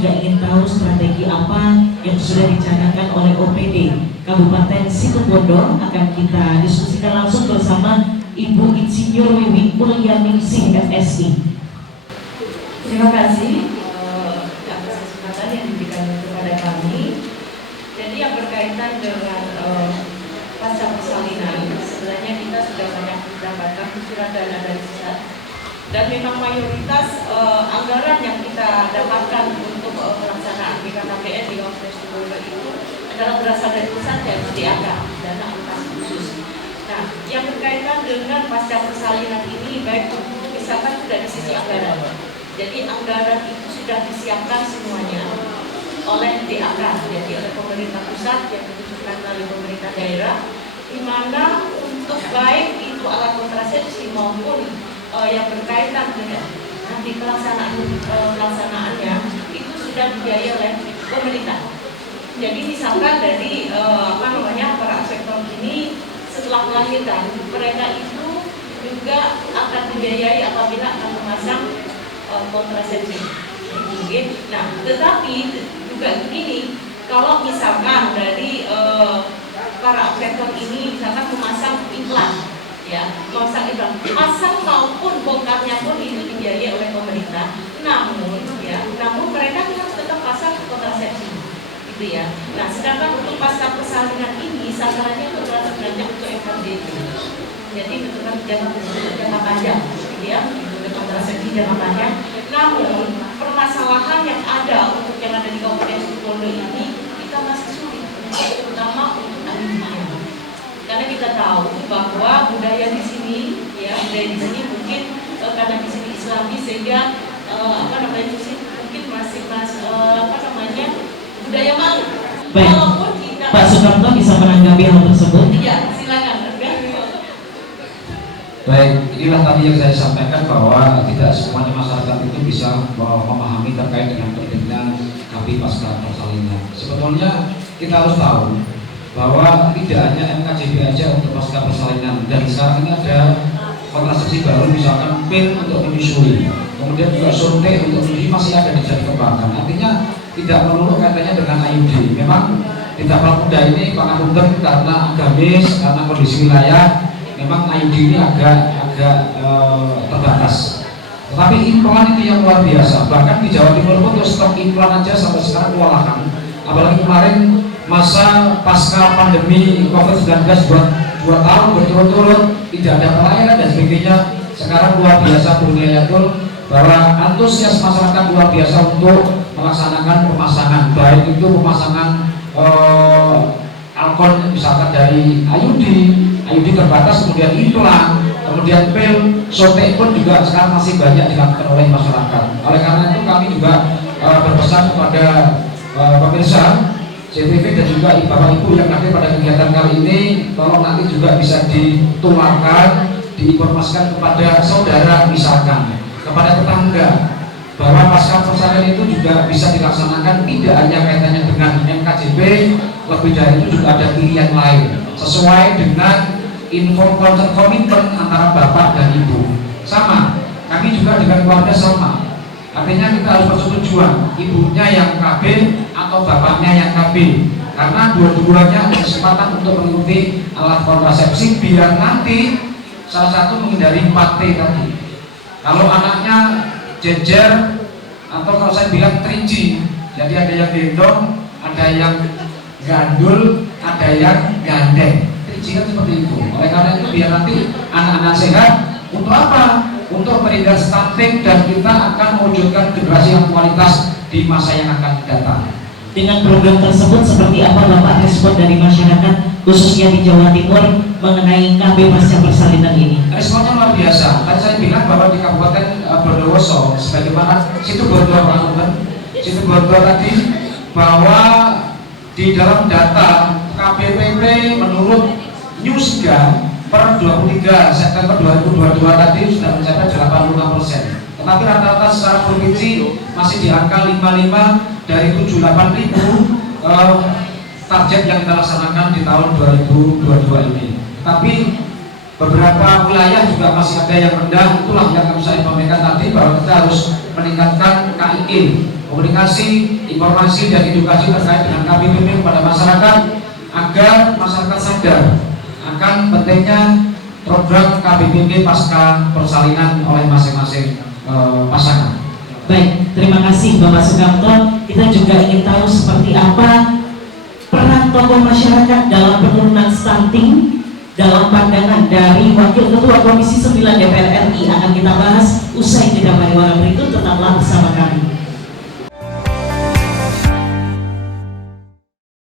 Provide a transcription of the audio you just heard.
juga ingin tahu strategi apa yang sudah dicanangkan oleh OPD Kabupaten Situbondo. Akan kita diskusikan langsung bersama Ibu Insinyur Wiwi Mulyaningsih FSI. Terima kasih atas kesempatan yang diberikan kepada kami. Jadi yang berkaitan dengan pasca persalinan, sebenarnya kita sudah banyak mendapatkan kucuran dana dari pusat, dan memang mayoritas anggaran yang kita dapatkan untuk pelaksanaan BKKBN di Kabupaten Situbondo itu adalah berasal dari pusat dan DAK, dana alokasi khusus. Nah, yang berkaitan dengan pasca persalinan ini, baik misalkan dari sisi anggaran. Jadi anggaran itu sudah disiapkan semuanya oleh DAK, jadi oleh pemerintah pusat yang ditunjukkan oleh pemerintah daerah, di mana untuk baik itu alat kontrasepsi maupun yang berkaitan dengan nanti pelaksanaannya itu sudah dibiayai oleh pemerintah. Jadi misalkan dari para sektor ini setelah melahirkan, mereka itu juga akan dibiayai apabila akan memasang kontrasepsi. Nah, tetapi juga begini, kalau misalkan dari para operator ini misalkan memasang iklan, ya, pasang maupun bongkarnya pun itu dibiayai oleh pemerintah. Namun mereka harus tetap pasang kontrasepsi, gitu ya. Nah, sedangkan untuk pasca persalinan ini sasarannya sebenarnya untuk FKD, jadi untuk jangka panjang, gitu ya, untuk kontrasepsi jangka panjang. Namun permasalahan yang ada untuk yang ada di Kabupaten Situbondo ini kita masih sulit, terutama untuk anemia. Karena kita tahu bahwa budaya di sini, ya, budaya di sini mungkin karena di sini Islami sehingga mungkin masih budaya malu. Baik. Walaupun kita Pak Sukamto bisa menanggapi hal tersebut. Iya, silakan. Baik, inilah tadi yang saya sampaikan bahwa tidak semuanya masyarakat itu bisa memahami terkait dengan pentingnya KB pasca persalinan. Sebetulnya kita harus tahu bahwa tidak hanya MKJB aja untuk pasca persalinan, dan sekarang ini ada kontrasepsi baru, misalkan pil untuk menyusui, kemudian juga suntik untuk menyusui masih ada di jalan kembangan. Artinya tidak melulu kaitannya dengan IUD. Memang di Tapal Kuda ini pangapunten karena agamis, karena kondisi wilayah, memang IUD ini agak terbatas. Tetapi implan itu yang luar biasa. Bahkan di Jawa Timur pun untuk stok implan aja sampai sekarang kewalahan. Apalagi kemarin masa pasca pandemi COVID-19 2 tahun berturut-turut tidak ada pelayanan dan sebagainya. Sekarang luar biasa Buniayatul, bahwa antusias masyarakat luar biasa untuk melaksanakan pemasangan, baik itu pemasangan alkon misalkan dari IUD terbatas, kemudian implan, kemudian pil, sotek pun juga sekarang masih banyak dilakukan oleh masyarakat. Oleh karena itu kami juga berpesan kepada pemirsa CTV dan juga Bapak Ibu yang hadir pada kegiatan kali ini, tolong nanti juga bisa ditularkan, diinformasikan kepada saudara, misalkan kepada tetangga, bahwa pasca persalinan itu juga bisa dilaksanakan tidak hanya kaitannya dengan MKJB, lebih dari itu juga ada pilihan lain sesuai dengan info konten komitmen antara bapak dan ibu. Sama, kami juga dengan keluarga sama. Artinya kita harus persetujuan, ibunya yang KB atau bapaknya yang KB, karena dua-duanya ada kesempatan untuk mengikuti alat kontrasepsi biar nanti salah satu menghindari 4T tadi. Kalau anaknya jejer atau kalau saya bilang 3G, jadi ada yang gendong, ada yang gandul, ada yang gandeng. 3G kan seperti itu. Oleh karena itu biar nanti anak-anak sehat. Untuk apa? Untuk menghindar stunting, dan kita akan mewujudkan generasi yang kualitas di masa yang akan datang. Dengan program tersebut, seperti apa Bapak respon dari masyarakat khususnya di Jawa Timur mengenai KB pasca persalinan ini? Responnya luar biasa. Tadi saya bilang bahwa di Kabupaten Bondowoso, sebagaimana Situbondo tadi, bahwa di dalam data KPPP menurut Newsga per 23 September 2022 tadi sudah mencapai 85%. Tetapi rata-rata secara provinsi masih di angka 55 dari 78.000 target yang kita laksanakan di tahun 2022 ini. Tapi beberapa wilayah juga masih ada yang rendah. Itulah yang saya sampaikan tadi, bahwa kita harus meningkatkan KIK komunikasi, informasi dan edukasi terkait dengan KBPP kepada masyarakat agar masyarakat sadar akan pentingnya program KBPP pasca persalinan oleh masing-masing pasangan. Baik, terima kasih Bapak Sukamto. Kita juga ingin tahu seperti apa peran tokoh masyarakat dalam penurunan stunting dalam pandangan dari Wakil Ketua Komisi 9 DPR RI. Akan kita bahas usai jeda pariwara berikut. Tetaplah bersama kami.